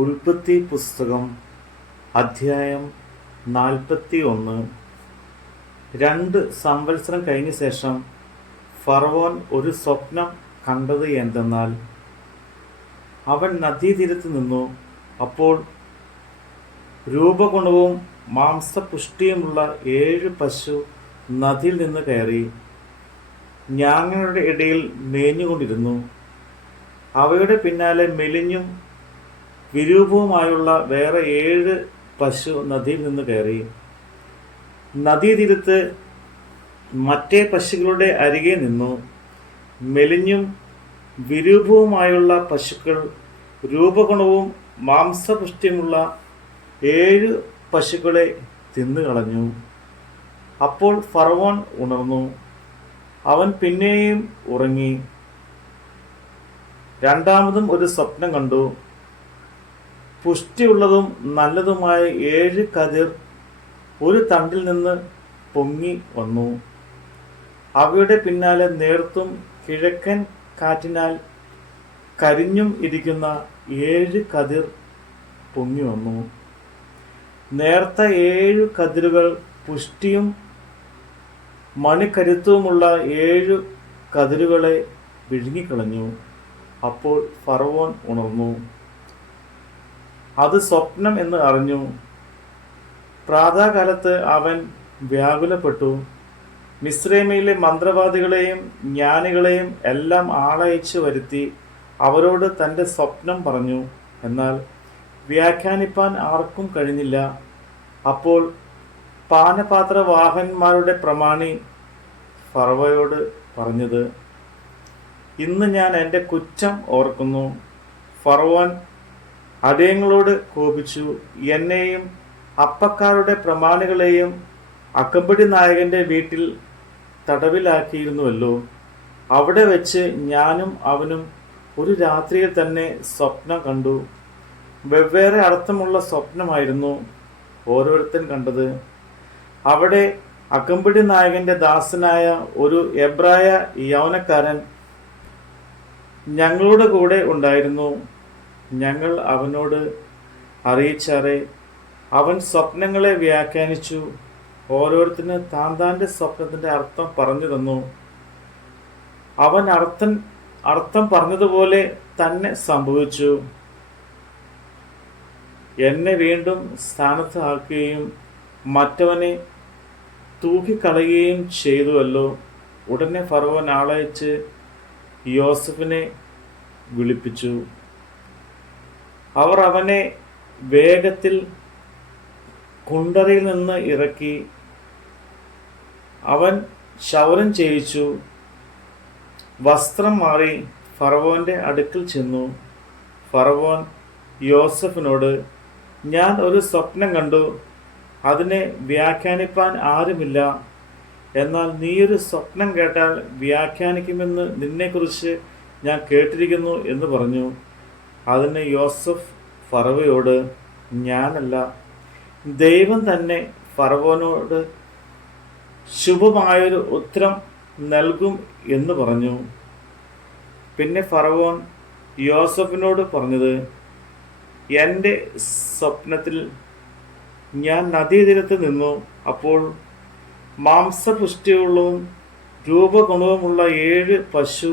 ഉൽപ്പത്തി പുസ്തകം അധ്യായം 41. 2 സംവത്സരം കഴിഞ്ഞ ശേഷം ഫറവോൻ ഒരു സ്വപ്നം കണ്ടത് എന്തെന്നാൽ, അവൻ നദീതീരത്ത് നിന്നു. അപ്പോൾ രൂപഗുണവും മാംസപുഷ്ടിയുമുള്ള 7 പശു നദിയിൽ നിന്ന് കയറി ഞാങ്ങളുടെ ഇടയിൽ മേഞ്ഞുകൊണ്ടിരുന്നു. അവയുടെ പിന്നാലെ മെലിഞ്ഞും വിരൂപവുമായുള്ള വേറെ 7 പശു നദിയിൽ നിന്ന് കയറി. നദീതീരത്ത് മറ്റേ പശുക്കളുടെ അരികെ നിന്നു. മെലിഞ്ഞും വിരൂപവുമായുള്ള പശുക്കൾ രൂപഗുണവും മാംസപുഷ്ടിയുമുള്ള 7 പശുക്കളെ തിന്നുകളഞ്ഞു. അപ്പോൾ ഫറവോൻ ഉണർന്നു. അവൻ പിന്നെയും ഉറങ്ങി. രണ്ടാമതും ഒരു സ്വപ്നം കണ്ടു. പുഷ്ടിയുള്ളതും നല്ലതുമായ 7 കതിർ ഒരു തണ്ടിൽ നിന്ന് പൊങ്ങി വന്നു. അവയുടെ പിന്നാലെ നേർത്തും കിഴക്കൻ കാറ്റിനാൽ കരിഞ്ഞും ഇരിക്കുന്ന 7 കതിർ പൊങ്ങി വന്നു. നേർത്ത 7 കതിരുകൾ പുഷ്ടിയും മണിക്കരുത്തുമുള്ള 7 കതിരുകളെ വിഴുങ്ങിക്കളഞ്ഞു. അപ്പോൾ ഫറവോൻ ഉണർന്നു. അത് സ്വപ്നം എന്ന് അറിഞ്ഞു. പ്രാതകാലത്ത് അവൻ വ്യാകുലപ്പെട്ടു. മിസ്രയീമിലെ മന്ത്രവാദികളെയും ജ്ഞാനികളെയും എല്ലാം ആളയച്ചു വരുത്തി അവരോട് തൻ്റെ സ്വപ്നം പറഞ്ഞു. എന്നാൽ വ്യാഖ്യാനിപ്പാൻ ആർക്കും കഴിഞ്ഞില്ല. അപ്പോൾ പാനപാത്രവാഹന്മാരുടെ പ്രമാണി ഫറവോയോട് പറഞ്ഞത്, ഇന്ന് ഞാൻ എൻ്റെ കുറ്റം ഓർക്കുന്നു. ഫറവോൻ അടിയങ്ങളോട് കോപിച്ചു. എന്നെയും അപ്പക്കാരുടെ പ്രമാണികളെയും അകമ്പടി നായകന്റെ വീട്ടിൽ തടവിലാക്കിയിരുന്നുവല്ലോ. അവിടെ വെച്ച് ഞാനും അവനും ഒരു രാത്രിയിൽ തന്നെ സ്വപ്നം കണ്ടു. വെവ്വേറെ അർത്ഥമുള്ള സ്വപ്നമായിരുന്നു ഓരോരുത്തൻ കണ്ടത്. അവിടെ അകമ്പടി നായകന്റെ ദാസനായ ഒരു എബ്രായ യൗവനക്കാരൻ ഞങ്ങളുടെ കൂടെ ഉണ്ടായിരുന്നു. ഞങ്ങൾ അവനോട് അറിയിച്ചാറെ അവൻ സ്വപ്നങ്ങളെ വ്യാഖ്യാനിച്ചു. ഓരോരുത്തന് താൻ്റെ സ്വപ്നത്തിന്റെ അർത്ഥം പറഞ്ഞു തന്നു. അവൻ അർത്ഥം പറഞ്ഞതുപോലെ തന്നെ സംഭവിച്ചു. എന്നെ വീണ്ടും സ്ഥാനത്ത് ആക്കുകയും മറ്റവനെ തൂക്കിക്കളയുകയും ചെയ്തുവല്ലോ. ഉടനെ ഫറവോൻ ആളയച്ച് യോസഫിനെ വിളിപ്പിച്ചു. അവർ അവനെ വേഗത്തിൽ കുണ്ടറയിൽ നിന്ന് ഇറക്കി. അവൻ ക്ഷൗരം ചെയ്യിച്ചു. വസ്ത്രം മാറി ഫറവോന്റെ അടുക്കൽ ചെന്നു. ഫറവോൻ യോസഫിനോട്, ഞാൻ ഒരു സ്വപ്നം കണ്ടു. അതിനെ വ്യാഖ്യാനിപ്പാൻ ആരുമില്ല. എന്നാൽ നീയൊരു സ്വപ്നം കേട്ടാൽ വ്യാഖ്യാനിക്കുമെന്ന് നിന്നെക്കുറിച്ച് ഞാൻ കേട്ടിരിക്കുന്നു എന്ന് പറഞ്ഞു. അതിന് യോസഫ് ഫറവോയോട്, ഞാനല്ല, ദൈവം തന്നെ ഫറവോനോട് ശുഭമായൊരു ഉത്തരം നൽകും എന്ന് പറഞ്ഞു. പിന്നെ ഫറവോൻ യോസഫിനോട് പറഞ്ഞത്, എൻ്റെ സ്വപ്നത്തിൽ ഞാൻ നദീതീരത്ത് നിന്നു. അപ്പോൾ മാംസപുഷ്ടിയുള്ളതും രൂപഗുണവുമുള്ള 7 പശു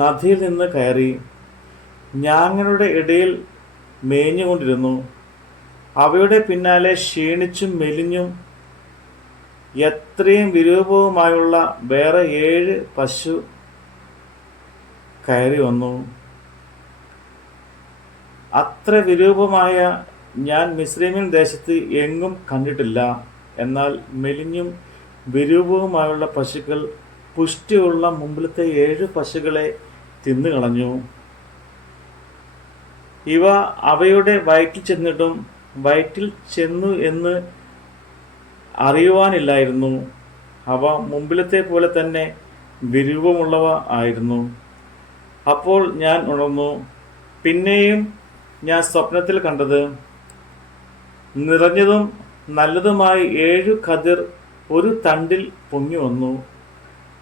നദിയിൽ നിന്ന് കയറി ഞാങ്ങളുടെ ഇടയിൽ മേഞ്ഞുകൊണ്ടിരുന്നു. അവയുടെ പിന്നാലെ ക്ഷീണിച്ചും മെലിഞ്ഞും എത്രയും വിരൂപവുമായുള്ള വേറെ 7 പശു കയറി വന്നു. അത്ര വിരൂപമായ ഞാൻ മിസ്രയീമിൻ ദേശത്ത് എങ്ങും കണ്ടിട്ടില്ല. എന്നാൽ മെലിഞ്ഞും വിരൂപവുമായുള്ള പശുക്കൾ പുഷ്ടിയുള്ള മുമ്പിലത്തെ 7 പശുക്കളെ തിന്നുകളഞ്ഞു. ഇവ അവയുടെ വയറ്റിൽ ചെന്നിട്ടും വയറ്റിൽ ചെന്നു എന്ന് അറിയുവാനില്ലായിരുന്നു. അവ മുമ്പിലത്തെ പോലെ തന്നെ വിരൂപമുള്ളവ ആയിരുന്നു. അപ്പോൾ ഞാൻ ഉണർന്നു. പിന്നെയും ഞാൻ സ്വപ്നത്തിൽ കണ്ടത്, നിറഞ്ഞതും നല്ലതുമായി 7 കതിർ ഒരു തണ്ടിൽ പൊങ്ങി വന്നു.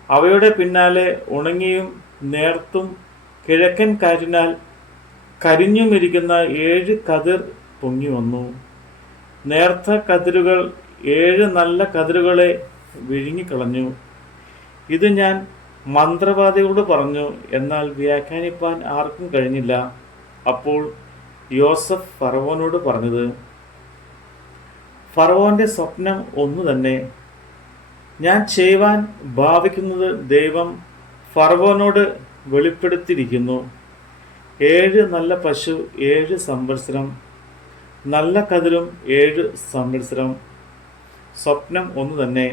അവയുടെ പിന്നാലെ ഉണങ്ങിയും നേർത്തും കിഴക്കൻ കാറ്റിനാൽ കരിഞ്ഞുമിരിക്കുന്ന 7 കതിർ പൊങ്ങി വന്നു. നേർത്ത കതിരുകൾ 7 നല്ല കതിരുകളെ വിഴുങ്ങിക്കളഞ്ഞു. ഇത് ഞാൻ മന്ത്രവാദികളോട് പറഞ്ഞു, എന്നാൽ വ്യാഖ്യാനിപ്പാൻ ആർക്കും കഴിഞ്ഞില്ല. അപ്പോൾ യോസഫ് ഫറവോനോട് പറഞ്ഞത്, ഫറവോന്റെ സ്വപ്നം ഒന്നു തന്നെ. ഞാൻ ചെയ്യുവാൻ ഭാവിക്കുന്നത് ദൈവം ഫറവോനോട് വെളിപ്പെടുത്തിയിരിക്കുന്നു. 7 നല്ല പശു 7 സംവത്സരം, നല്ല കതിരും 7 സംവത്സരം. സ്വപ്നം ഒന്നു തന്നെ.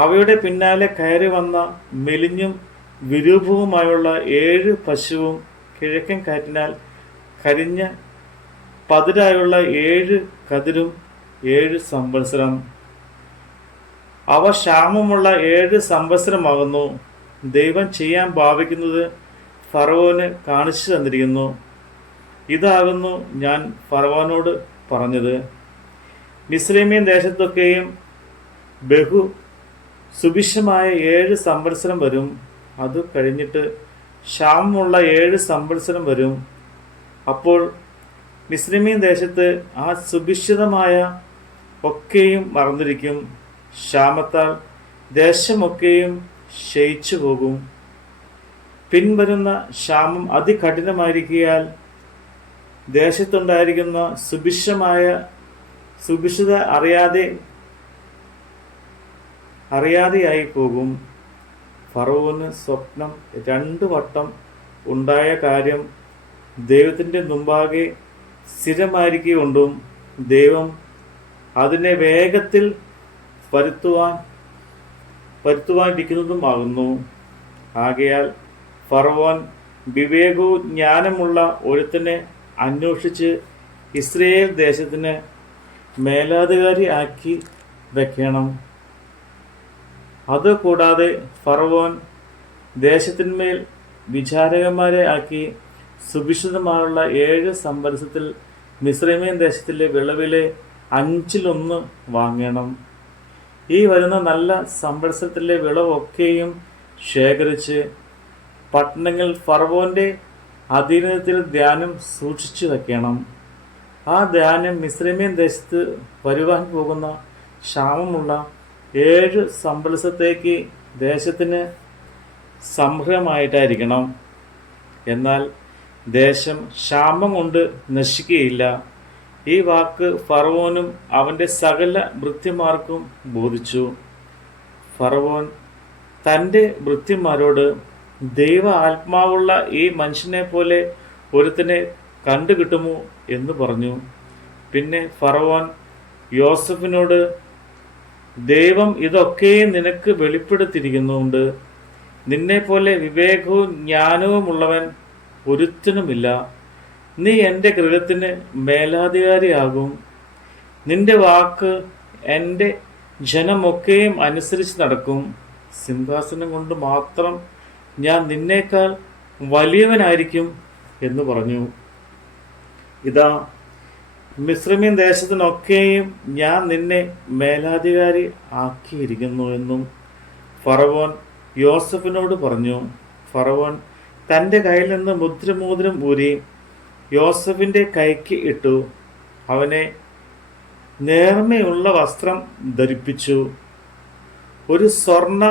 അവയുടെ പിന്നാലെ കയറി വന്ന മെലിഞ്ഞും വിരൂപവുമായുള്ള 7 പശുവും കിഴക്കൻ കാറ്റിനാൽ കരിഞ്ഞ പതിരായുള്ള 7 കതിരും 7 സംവത്സരം. അവ ക്ഷാമമുള്ള 7 സംവത്സരമാകുന്നു. ദൈവം ചെയ്യാൻ ഭാവിക്കുന്നത് ഫറവോന് കാണിച്ചു തന്നിരിക്കുന്നു. ഇതാകുന്നു ഞാൻ ഫറവോനോട് പറഞ്ഞത്. മിസ്രൈമ്യൻ ദേശത്തൊക്കെയും ബഹു സുഭിക്ഷമായ 7 സംവത്സരം വരും. അത് കഴിഞ്ഞിട്ട് ക്ഷാമമുള്ള 7 സംവത്സരം വരും. അപ്പോൾ മിസ്രൈമ്യൻ ദേശത്ത് ആ സുഭിക്ഷിതമായ ഒക്കെയും മറന്നിരിക്കും. ക്ഷാമത്താൽ ദേശമൊക്കെയും ക്ഷയിച്ചു പോകും. പിൻവരുന്ന ക്ഷാമം അതികഠിനമായിരിക്കയാൽ ദേശത്തുണ്ടായിരിക്കുന്ന സുഭിക്ഷത അറിയാതെയായി പോകും. ഫറവോന് സ്വപ്നം 2 വട്ടം ഉണ്ടായ കാര്യം ദൈവത്തിൻ്റെ മുമ്പാകെ സ്ഥിരമായിരിക്കൊണ്ടും ദൈവം അതിനെ വേഗത്തിൽ വരുത്തുവാനിരിക്കുന്നതുമാകുന്നു. ആകയാൽ ഫറവോൻ വിവേകവും ജ്ഞാനമുള്ള ഒരുത്തനെ അന്വേഷിച്ച് ഇസ്രയേൽ ദേശത്തിന് മേലധികാരി ആക്കി വയ്ക്കണം. അതുകൂടാതെ ഫറവോൻ ദേശത്തിന്മേൽ വിചാരകന്മാരെ ആക്കി സുഭിക്ഷിതമായുള്ള 7 സംവത്സരത്തിൽ മിസ്രൈമ്യൻ ദേശത്തിലെ വിളവിലെ 1/5 വാങ്ങണം. ഈ വരുന്ന നല്ല സംവത്സരത്തിലെ വിളവൊക്കെയും ശേഖരിച്ച് പട്ടണങ്ങൾ ഫറവോന്റെ അധീനത്തിൽ ധാന്യം സൂക്ഷിച്ചു വയ്ക്കണം. ആ ധാന്യം മിസ്രൈമ്യൻ ദേശത്ത് വരുവാൻ പോകുന്ന ക്ഷാമമുള്ള 7 സംവത്സരത്തേക്ക് ദേശത്തിന് സംഗ്രഹമായിട്ടായിരിക്കണം. എന്നാൽ ദേശം ക്ഷാമം കൊണ്ട് നശിക്കുകയില്ല. ഈ വാക്ക് ഫറവോനും അവൻ്റെ സകല ഭൃത്യന്മാർക്കും ബോധിച്ചു. ഫറവോൻ തൻ്റെ ഭൃത്യന്മാരോട്, ദൈവ ആത്മാവുള്ള ഈ മനുഷ്യനെ പോലെ ഒരുത്തനെ കണ്ടുകിട്ടുമോ എന്ന് പറഞ്ഞു. പിന്നെ ഫറവോൻ യോസഫിനോട്, ദൈവം ഇതൊക്കെയും നിനക്ക് വെളിപ്പെടുത്തിയിരിക്കുന്നുണ്ട്. നിന്നെപ്പോലെ വിവേകവും ജ്ഞാനവുമുള്ളവൻ ഒരുത്തനുമില്ല. നീ എൻ്റെ ഗൃഹത്തിന് മേലധികാരിയാകും. നിന്റെ വാക്ക് എൻ്റെ ജനമൊക്കെയും അനുസരിച്ച് നടക്കും. സിംഹാസനം കൊണ്ട് മാത്രം ഞാൻ നിന്നേക്കാൾ വലിയവനായിരിക്കും എന്ന് പറഞ്ഞു. ഇതാ, മിസ്രൈമ്യൻ ദേശത്തിനൊക്കെയും ഞാൻ നിന്നെ മേലധികാരി ആക്കിയിരിക്കുന്നു എന്നും ഫറവോൻ യോസഫിനോട് പറഞ്ഞു. ഫറവോൻ തൻ്റെ കയ്യിൽ നിന്ന് മുദ്രമോതിരം ഊരി യോസഫിൻ്റെ കൈക്ക് ഇട്ടു. അവനെ നേർമയുള്ള വസ്ത്രം ധരിപ്പിച്ചു. ഒരു സ്വർണ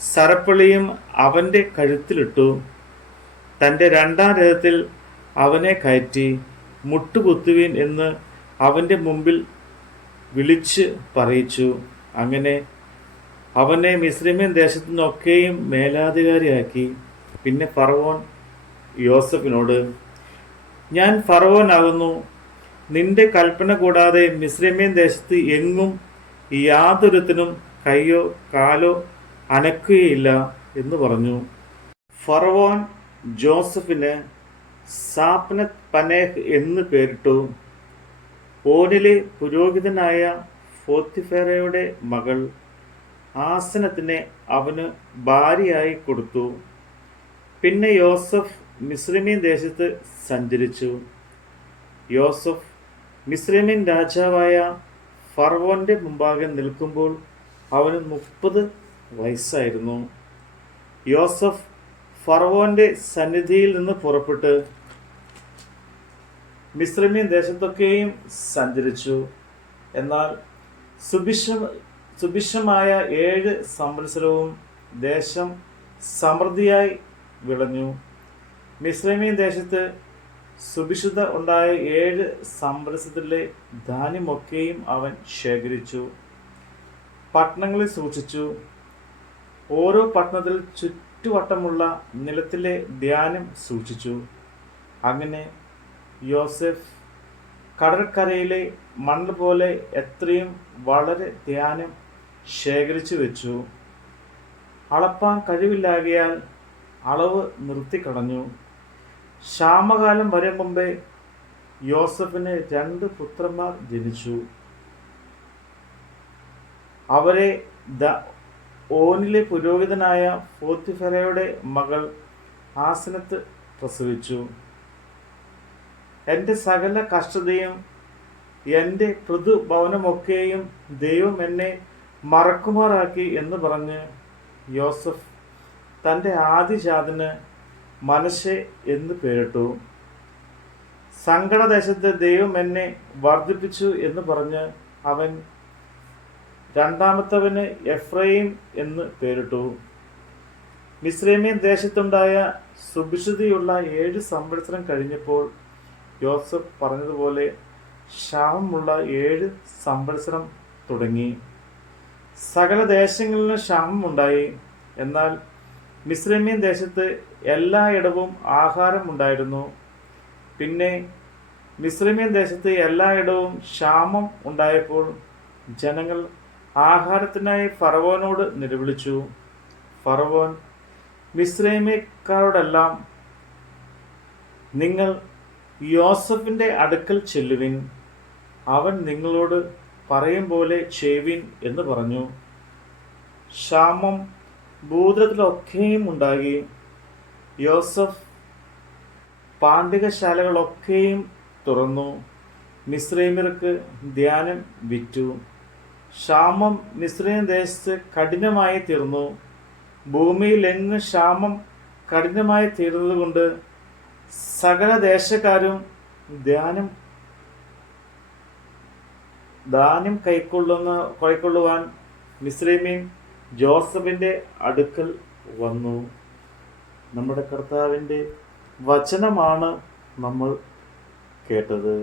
സരപ്പളിയും അവൻ്റെ കഴുത്തിലിട്ടു. തൻ്റെ 2-ാം രഥത്തിൽ അവനെ കയറ്റി. മുട്ടുകുത്തുവീൻ എന്ന് അവൻ്റെ മുമ്പിൽ വിളിച്ച് പറയിച്ചു. അങ്ങനെ അവനെ മിസ്രൈമ്യൻ ദേശത്തു നിന്നൊക്കെയും മേലധികാരിയാക്കി. പിന്നെ ഫറവോൻ യോസഫിനോട്, ഞാൻ ഫറവോനാകുന്നു. നിന്റെ കൽപ്പന കൂടാതെ മിസ്രൈമ്യൻ ദേശത്ത് എങ്ങും യാതൊരുത്തിനും കൈയോ കാലോ അനക്കുകയില്ല എന്ന് പറഞ്ഞു. ഫറവോൻ ജോസഫിന് സാപ്നത്ത് പനേഹ് എന്ന് പേരിട്ടു. ഓനിലെ പുരോഹിതനായ പോത്തിഫേറയുടെ മകൾ ആസനത്തിനെ അവന് ഭാര്യയായി കൊടുത്തു. പിന്നെ യോസഫ് മിസ്രൈമ്യൻ ദേശത്ത് സഞ്ചരിച്ചു. യോസഫ് മിസ്രൈമ്യൻ രാജാവായ ഫറവോന്റെ മുമ്പാകെ നിൽക്കുമ്പോൾ അവന് 30 വയസ്സായിരുന്നു. യോസഫ് ഫറവോന്റെ സന്നിധിയിൽ നിന്ന് പുറപ്പെട്ട് മിസ്രൈമ്യൻ ദേശത്തൊക്കെയും സഞ്ചരിച്ചു. എന്നാൽ സുഭിക്ഷമായ 7 സംവത്സരവും ദേശം സമൃദ്ധിയായി വിളഞ്ഞു. മിസ്രൈമ്യൻ ദേശത്ത് സുഭിക്ഷത ഉണ്ടായ 7 സംവത്സരത്തിലെ ധാന്യമൊക്കെയും അവൻ ശേഖരിച്ചു, പട്ടണങ്ങളിൽ സൂക്ഷിച്ചു. ഓരോ പട്ടണത്തിൽ ചുറ്റുവട്ടമുള്ള നിലത്തിലെ ധാന്യം സൂക്ഷിച്ചു. അങ്ങനെ യോസെഫ് കടൽക്കരയിലെ മണൽ പോലെ എത്രയും വളരെ ധാന്യം ശേഖരിച്ചു വെച്ചു. അളപ്പാൻ കഴിവില്ലാകയാൽ അളവ് നിർത്തിക്കളഞ്ഞു. ക്ഷാമകാലം വരെ മുമ്പേ യോസഫിന് 2 പുത്രന്മാർ ജനിച്ചു. അവരെ ഓനിലെ പുരോഹിതനായ പോത്തിഫറയുടെ മകൾ ആസനത്ത് പ്രസവിച്ചു. എൻ്റെ സകല കഷ്ടതയും എൻ്റെ പൃഥുഭവനമൊക്കെയും ദൈവം എന്നെ മറക്കുമാറാക്കി എന്ന് പറഞ്ഞ് യോസഫ് തൻ്റെ ആദിജാതന് മനശ്ശെ എന്ന് പേരിട്ടു. സങ്കടദേശത്ത് ദൈവം എന്നെ വർദ്ധിപ്പിച്ചു എന്ന് പറഞ്ഞ് അവൻ രണ്ടാമത്തവന് എഫ്രൈം എന്ന് പേരിട്ടു. മിസ്രൈമ്യൻ ദേശത്തുണ്ടായ സുഭിക്ഷതയുള്ള 7 സംവത്സരം കഴിഞ്ഞപ്പോൾ യോസഫ് പറഞ്ഞതുപോലെ ക്ഷാമമുള്ള 7 സംവത്സരം തുടങ്ങി. സകല ദേശങ്ങളിലും ക്ഷാമമുണ്ടായി. എന്നാൽ മിസ്രൈമ്യൻ ദേശത്ത് എല്ലായിടവും ആഹാരം ഉണ്ടായിരുന്നു. പിന്നെ മിസ്രൈമ്യൻ ദേശത്ത് എല്ലായിടവും ക്ഷാമം ഉണ്ടായപ്പോൾ ജനങ്ങൾ ആഹാരത്തിനായി ഫറവോനോട് നിലവിളിച്ചു. ഫറവോൻ മിസ്രൈമ്യക്കാരോടെല്ലാം, നിങ്ങൾ യോസഫിന്റെ അടുക്കൽ ചെല്ലുവിൻ, അവൻ നിങ്ങളോട് പറയും പോലെ ചെയ്യുവിൻ എന്ന് പറഞ്ഞു. ക്ഷാമം ഭൂതലത്തിലൊക്കെയും ഉണ്ടാകി. യോസഫ് പാണ്ഡികശാലകളൊക്കെയും തുറന്നു, മിസ്രൈമ്യർക്ക് ധാന്യം വിറ്റു. ക്ഷാമം മിസ്രൈം ദേശത്ത് കഠിനമായി തീർന്നു. ഭൂമിയിലെങ്ങ് ക്ഷാമം കഠിനമായി തീർന്നതുകൊണ്ട് സകല ദേശക്കാരും ധാന്യം കൈക്കൊള്ളുവാൻ മിസ്രൈമ്യൻ ജോസഫിന്റെ അടുക്കൽ വന്നു. നമ്മുടെ കർത്താവിൻ്റെ വചനമാണ് നമ്മൾ കേട്ടത്.